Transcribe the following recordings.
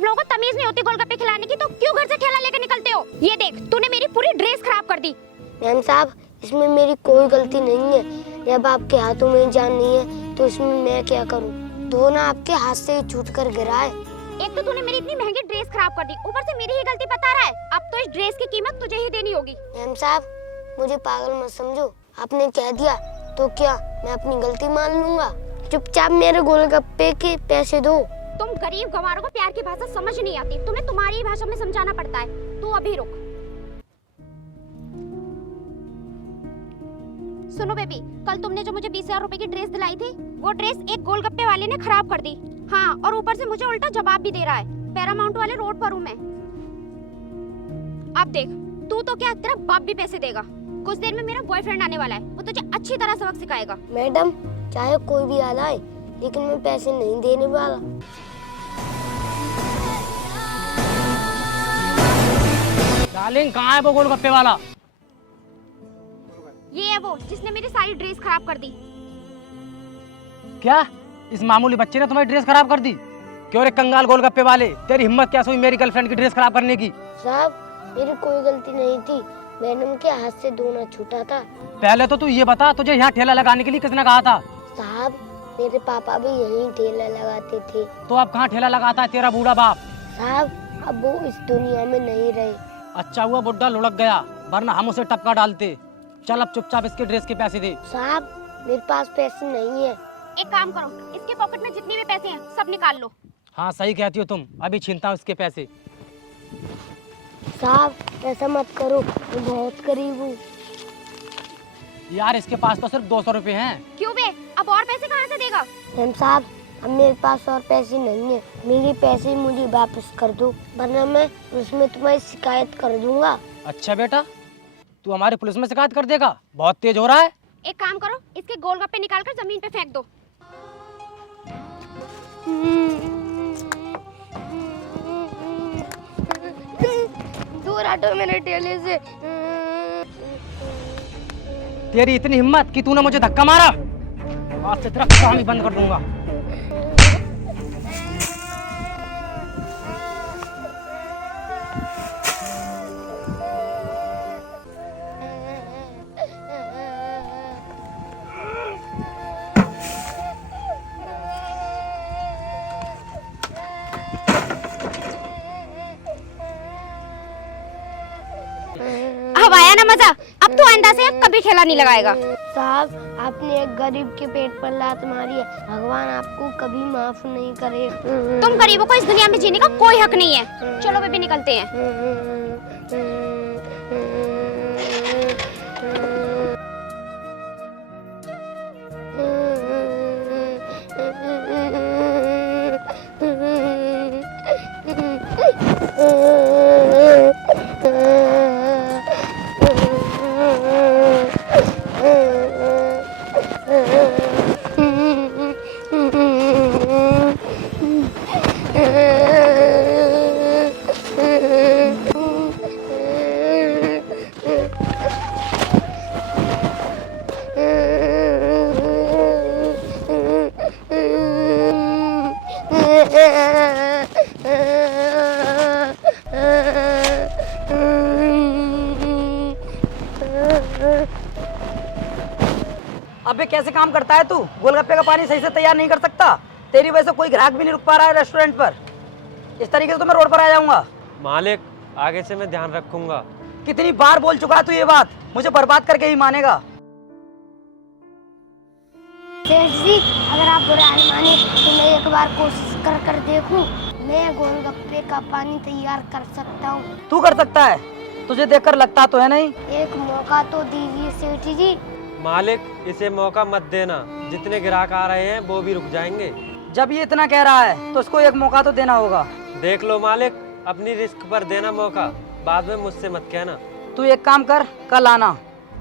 गरीब लोगों को तमीज नहीं होती गोलगप्पे खिलाने की, तो क्यों घर से ठेला लेकर निकलते हो? ये देख, तूने मेरी पूरी ड्रेस खराब कर दी। मैम साहब, इसमें मेरी कोई गलती नहीं है। जब आपके हाथों में जान नहीं है तो इसमें मैं क्या करूं? धोना आपके हाथ से ही छूट कर गिरा है। एक तो तूने मेरी इतनी महंगी ड्रेस खराब कर दी, ऊपर से मेरी ही गलती बता रहा है। अब तो इस ड्रेस की कीमत तुझे ही देनी होगी। मैम साहब, मुझे पागल मत समझो। आपने कह दिया तो क्या मैं अपनी गलती मान लूंगा? चुपचाप मेरे गोलगप्पे के पैसे दो। तुम गरीब गंवारों को प्यार की भाषा समझ नहीं आती, तुम्हें तुम्हारी ही भाषा में समझाना पड़ता है। तू अभी रुक। सुनो बेबी, कल तुमने जो मुझे 20,000 रुपए की ड्रेस दिलाई थी, वो ड्रेस एक गोलगप्पे वाले ने खराब कर दी। हाँ, और ऊपर से मुझे उल्टा जवाब भी दे रहा है। पैरामाउंट वाले रोड पर हूँ मैं। अब देख, तू तो क्या, तेरा बाप भी पैसे देगा। कुछ देर में मेरा बॉयफ्रेंड आने वाला है, वो तुझे अच्छी तरह सबक सिखाएगा। मैडम, चाहे कोई भी आ जाए, लेकिन मैं पैसे नहीं देने वाला। डार्लिंग, कहाँ है वो गोलगप्पे वाला? ये है वो जिसने मेरी सारी ड्रेस खराब कर दी। क्या इस मामूली बच्चे ने तुम्हारी ड्रेस खराब कर दी? क्यों रे कंगाल गोलगप्पे वाले, तेरी हिम्मत क्या हुई मेरी गर्लफ्रेंड की ड्रेस खराब करने की? साहब, मेरी कोई गलती नहीं थी। मैडम के हाथ से धोना छूटा था। पहले तो तू ये बता, तुझे यहाँ ठेला लगाने के लिए किसने कहा था? साहब, मेरे पापा भी यहीं ठेला लगाते थे। तो अब कहाँ ठेला लगाता है तेरा बूढ़ा बाप? साहब, अब वो इस दुनिया में नहीं रहे। अच्छा हुआ बुड्ढा लुढ़क गया, वरना हम उसे टपका डालते। चल अब चुपचाप इसके ड्रेस के पैसे दे। साहब, मेरे पास पैसे नहीं है। एक काम करो, इसके पॉकेट में जितने भी पैसे हैं सब निकाल लो। हाँ सही कहती हो तुम, अभी छीनता हूँ इसके पैसे। साहब, ऐसा मत करो, मैं बहुत गरीब हूँ। यार इसके पास तो सिर्फ 200 रुपए हैं। क्यों बे, अब और पैसे कहाँ से देगा? मैम साहब, अब मेरे पास और पैसे नहीं है। मेरे पैसे मुझे वापस कर दो, वरना मैं उसमें तुम्हारी शिकायत कर दूंगा। अच्छा बेटा, तू हमारी पुलिस में शिकायत कर देगा? बहुत तेज हो रहा है। एक काम करो, इसके गोलगप्पे निकाल कर जमीन पे फेंक दो। दूर हटो मेरे ठेले से। तेरी इतनी हिम्मत कि तूने मुझे धक्का मारा? आज से तेरा काम ही बंद कर दूंगा। अब आया ना मजा, अब तो आइंदा से कभी ठेला नहीं लगाएगा। साहब, आपने एक गरीब के पेट पर लात मारी है, भगवान आपको कभी माफ नहीं करे। तुम गरीबों को इस दुनिया में जीने का कोई हक नहीं है। चलो बेबी, निकलते हैं। अबे कैसे काम करता है तू? गोलगप्पे का पानी सही से तैयार नहीं कर सकता? तेरी वजह से कोई ग्राहक भी नहीं रुक पा रहा है रेस्टोरेंट पर। इस तरीके से तो मैं रोड पर आ जाऊंगा। मालिक, आगे से मैं ध्यान रखूंगा। कितनी बार बोल चुका है तू ये बात, मुझे बर्बाद करके ही मानेगा। सेठ जी, अगर आप बुरा नहीं माने तो मैं एक बार कोशिश कर देखूं। मैं गोलगप्पे का पानी तैयार कर सकता हूँ। तू कर सकता है? तुझे देखकर लगता तो है नहीं। एक मौका तो दीजिए सेठ जी। मालिक, इसे मौका मत देना। जितने ग्राहक आ रहे हैं वो भी रुक जाएंगे। जब ये इतना कह रहा है तो उसको एक मौका तो देना होगा। देख लो मालिक, अपनी रिस्क पर देना मौका, बाद में मुझसे मत कहना। तू एक काम कर, कल आना,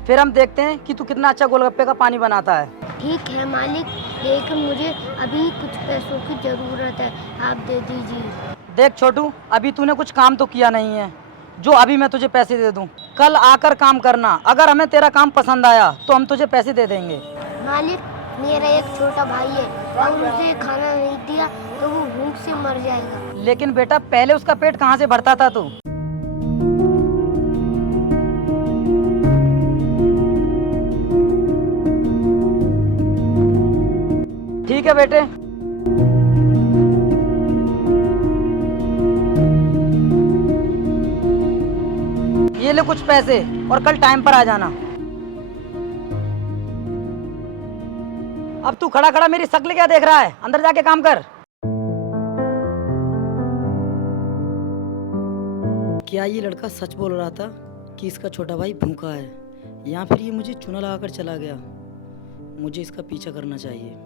फिर हम देखते हैं कि तू कितना अच्छा गोलगप्पे का पानी बनाता है। ठीक है मालिक, लेकिन मुझे अभी कुछ पैसों की जरूरत है, आप दे दीजिए। देख छोटू, अभी तूने कुछ काम तो किया नहीं है जो अभी मैं तुझे पैसे दे दूं। कल आकर काम करना, अगर हमें तेरा काम पसंद आया तो हम तुझे पैसे दे देंगे। मालिक, मेरा एक छोटा भाई है, अगर उसे खाना नहीं दिया तो वो भूख से मर जाएगा। लेकिन बेटा पहले उसका पेट कहाँ से भरता था तू? ठीक है बेटे। ये ले कुछ पैसे और कल टाइम पर आ जाना। अब तू खड़ा खड़ा मेरी शक्ल क्या देख रहा है? अंदर जाके काम कर। क्या ये लड़का सच बोल रहा था कि इसका छोटा भाई भूखा है, या फिर ये मुझे चूना लगाकर चला गया? मुझे इसका पीछा करना चाहिए।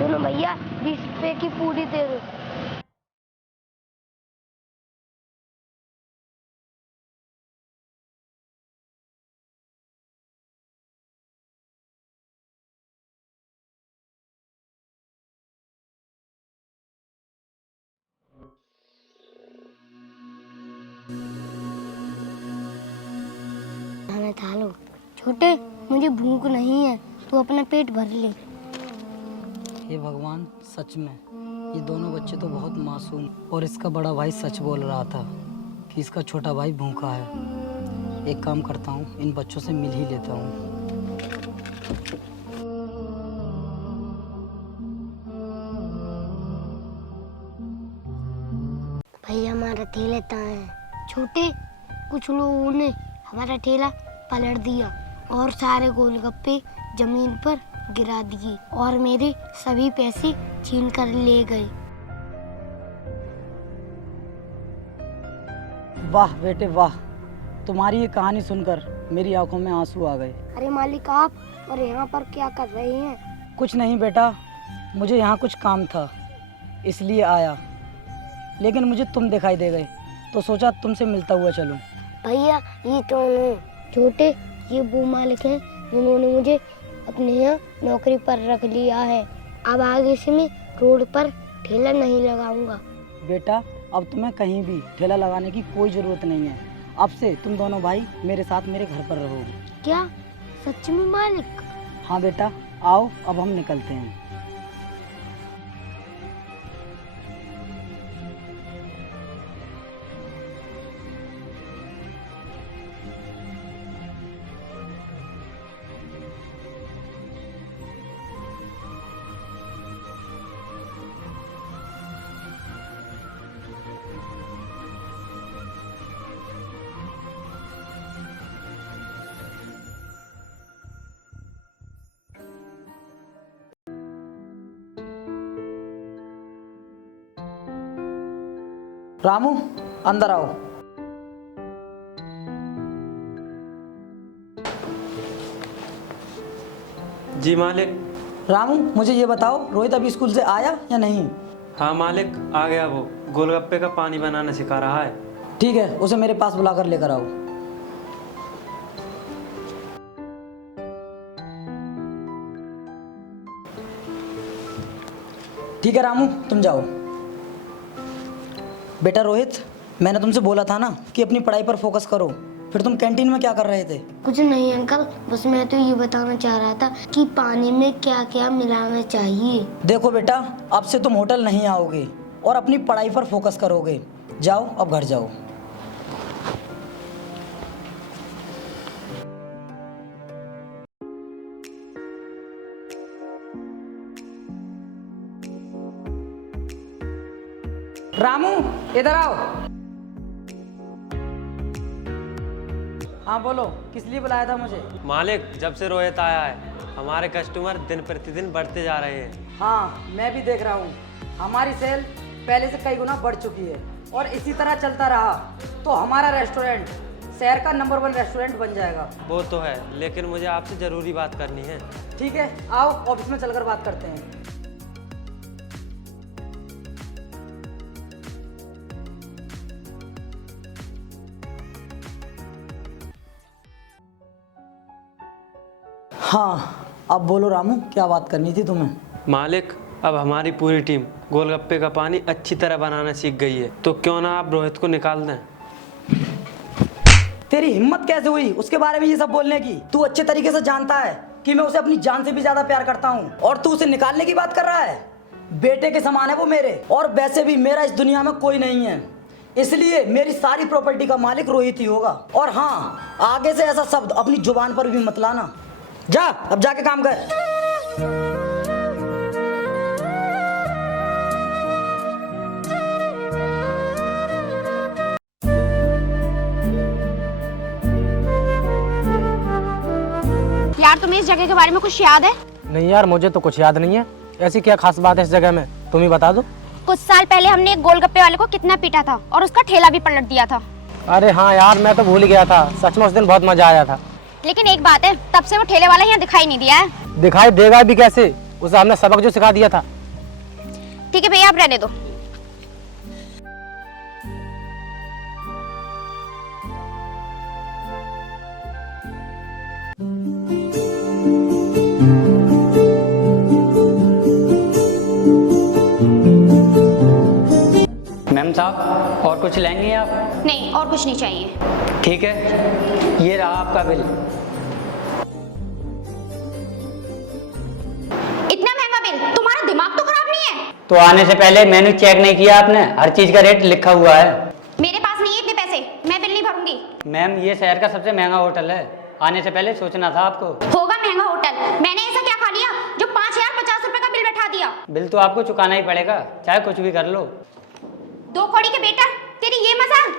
सुनो भैया, 20 रुपए की पूरी दे दो। खाना खा लो। छोटे, मुझे भूख नहीं है, तू अपना पेट भर ले। हे भगवान, सच में ये दोनों बच्चे तो बहुत मासूम, और इसका बड़ा भाई सच बोल रहा था कि इसका छोटा भाई भूखा है। एक काम करता हूँ, इन बच्चों से मिल ही लेता हूँ। भैया हमारा ठेला कहाँ है? छोटे, कुछ लोगों ने हमारा ठेला पलट दिया और सारे गोलगप्पे जमीन पर गिरा दिए और मेरे सभी पैसे छीन कर ले गए। वाह बेटे वाह, तुम्हारी ये कहानी सुनकर मेरी आंखों में आंसू आ गए। अरे मालिक, आप और यहाँ पर क्या कर रहे हैं? कुछ नहीं बेटा, मुझे यहाँ कुछ काम था इसलिए आया, लेकिन मुझे तुम दिखाई दे गए तो सोचा तुमसे मिलता हुआ चलूं। भैया ये तो छोटे, ये वो मालिक हैं जिन्होंने मुझे अपने यहाँ नौकरी पर रख लिया है। अब आगे से मैं रोड पर ठेला नहीं लगाऊंगा। बेटा अब तुम्हें कहीं भी ठेला लगाने की कोई ज़रूरत नहीं है। अब से तुम दोनों भाई मेरे साथ मेरे घर पर रहोगे। क्या सच में मालिक? हाँ बेटा, आओ अब हम निकलते हैं। रामू, अंदर आओ। जी मालिक। रामू, मुझे ये बताओ, रोहित अभी स्कूल से आया या नहीं? हाँ मालिक, आ गया। वो गोलगप्पे का पानी बनाना सिखा रहा है। ठीक है, उसे मेरे पास बुलाकर लेकर आओ। ठीक है रामू, तुम जाओ। बेटा रोहित, मैंने तुमसे बोला था ना कि अपनी पढ़ाई पर फोकस करो, फिर तुम कैंटीन में क्या कर रहे थे? कुछ नहीं अंकल, बस मैं तो ये बताना चाह रहा था कि पानी में क्या क्या मिलाना चाहिए। देखो बेटा, अब से तुम होटल नहीं आओगे और अपनी पढ़ाई पर फोकस करोगे। जाओ अब घर जाओ। रामू, इधर आओ। हाँ बोलो, किस लिए बुलाया था मुझे? मालिक, जब से रोहित आया है हमारे कस्टमर दिन प्रतिदिन बढ़ते जा रहे हैं। हाँ, मैं भी देख रहा हूँ। हमारी सेल पहले से कई गुना बढ़ चुकी है और इसी तरह चलता रहा तो हमारा रेस्टोरेंट शहर का नंबर 1 रेस्टोरेंट बन जाएगा। वो तो है, लेकिन मुझे आपसे ज़रूरी बात करनी है। ठीक है, आओ ऑफिस में चलकर बात करते हैं। हाँ, अब बोलो रामू, क्या बात करनी थी तुम्हें? मालिक, अब हमारी पूरी टीम गोलगप्पे का पानी अच्छी तरह बनाना सीख गई है, तो क्यों ना आप रोहित को निकाल दें। तेरी हिम्मत कैसे हुई उसके बारे में ये सब बोलने की? तू अच्छे तरीके से जानता है कि मैं उसे अपनी जान से भी ज्यादा प्यार करता हूँ, और तू उसे निकालने की बात कर रहा है। बेटे के समान है वो मेरे, और वैसे भी मेरा इस दुनिया में कोई नहीं है, इसलिए मेरी सारी प्रॉपर्टी का मालिक रोहित ही होगा। और हाँ, आगे से ऐसा शब्द अपनी जुबान पर भी मत लाना। जा, अब जाके काम कर। यार तुम्हें इस जगह के बारे में कुछ याद है? नहीं यार, मुझे तो कुछ याद नहीं है। ऐसी क्या खास बात है इस जगह में, तुम ही बता दो। कुछ साल पहले हमने एक गोलगप्पे वाले को कितना पीटा था और उसका ठेला भी पलट दिया था। अरे हाँ यार, मैं तो भूल गया था। सच में उस दिन बहुत मजा आया था। लेकिन एक बात है, तब से वो ठेले वाला यहाँ दिखाई नहीं दिया है। दिखाई देगा भी कैसे, उसे हमने सबक जो सिखा दिया था। ठीक है भैया, आप रहने दो। मैम साहब, और कुछ लेंगे आप? नहीं, और कुछ नहीं चाहिए। ठीक है, ये रहा आपका बिल। इतना महंगा बिल? तुम्हारा दिमाग तो खराब नहीं है? तो आने से पहले मेनू चेक नहीं किया आपने? हर चीज का रेट लिखा हुआ है। मेरे पास नहीं है इतने पैसे, मैं बिल नहीं भरूंगी। मैम, ये शहर का सबसे महंगा होटल है, आने से पहले सोचना था आपको। होगा महंगा होटल, मैंने ऐसा क्या खा लिया जो 5050 रुपए का बिल बैठा दिया? बिल तो आपको चुकाना ही पड़ेगा, चाहे कुछ भी कर लो। दो कौड़ी के बेटा, तेरी ये मजाल?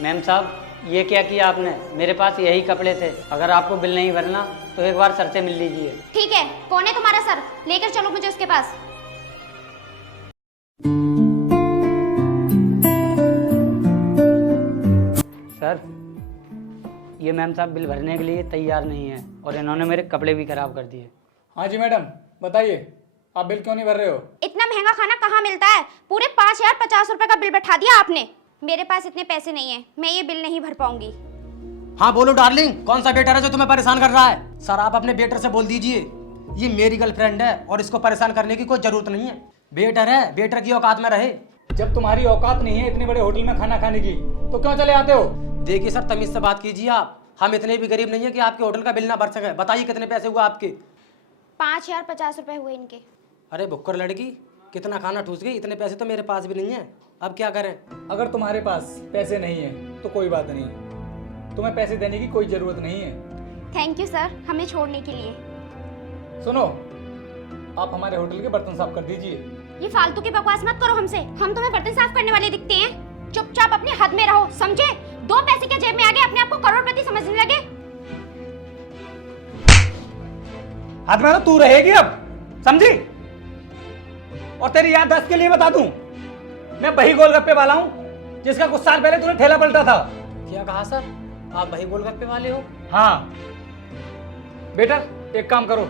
मैम साहब, ये क्या किया आपने? मेरे पास यही कपड़े थे, अगर आपको बिल नहीं भरना तो एक बार सर से मिल लीजिए। ठीक है, कौन है तुम्हारा सर? लेकर चलो मुझे उसके पास। सर, ये मैम साहब बिल भरने के लिए तैयार नहीं है, और इन्होंने मेरे कपड़े भी खराब कर दिए। हाँ जी मैडम, बताइए आप बिल क्यों नहीं भर रहे हो? इतना महंगा खाना कहाँ मिलता है? पूरे 5050 रुपए का बिल बैठा दिया आपने। मेरे पास इतने पैसे नहीं है, मैं ये बिल नहीं भर पाऊंगी। हाँ बोलो डार्लिंग, कौन सा वेटर है जो तुम्हें परेशान कर रहा है? सर, आप अपने वेटर से बोल दीजिए, ये मेरी गर्लफ्रेंड है और इसको परेशान करने की कोई जरूरत नहीं है। वेटर है, वेटर की औकात में रहे। जब तुम्हारी औकात नहीं है इतने बड़े होटल में खाना खाने की, तो क्यों चले आते हो? देखिए सर, तमीज से बात कीजिए आप। हम इतने भी गरीब नहीं है कि आपके होटल का बिल ना भर सके। बताइए कितने पैसे हुए आपके? 5050 रुपए हुए इनके। अरे भुक्कर लड़की, कितना खाना ठूस गई, इतने पैसे तो मेरे पास भी नहीं है। अब क्या करें? अगर तुम्हारे पास पैसे नहीं है तो कोई बात नहीं, तुम्हें पैसे देने की कोई जरूरत नहीं है। थैंक यू सर, हमें छोड़ने के लिए। सुनो, आप हमारे होटल के बर्तन साफ कर दीजिए। ये फालतू की बकवास मत करो हमसे, हम तुम्हें बर्तन साफ करने वाले दिखते हैं? चुपचाप अपने हद में रहो, समझे? 2 पैसे के जेब में आगे अपने आप को करोड़पति समझने लगे। हाथ में तो तू रहेगी अब, समझी? और तेरी याददाश्त के लिए बता दूं, मैं वही गोलगप्पे वाला हूं जिसका कुछ साल पहले तूने ठेला पलटा था। क्या कहा सर? आप वही गोलगप्पे वाले हो? हाँ बेटा, एक काम करो,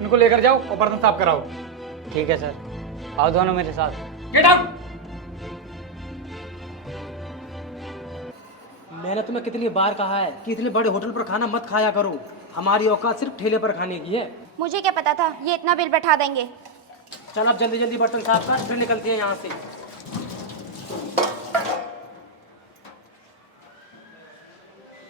इनको लेकर जाओ और बर्तन साफ कराओ। ठीक है सर, आओ दोनों मेरे साथ। Get out. मैंने तुम्हें कितनी बार कहा है कि इतने बड़े होटल पर खाना मत खाया करो। हमारी औकात सिर्फ ठेले पर खाने की है। मुझे क्या पता था ये इतना बिल बैठा देंगे। चल अब जल्दी जल्दी बर्तन साफ कर, फिर निकलते हैं यहाँ से।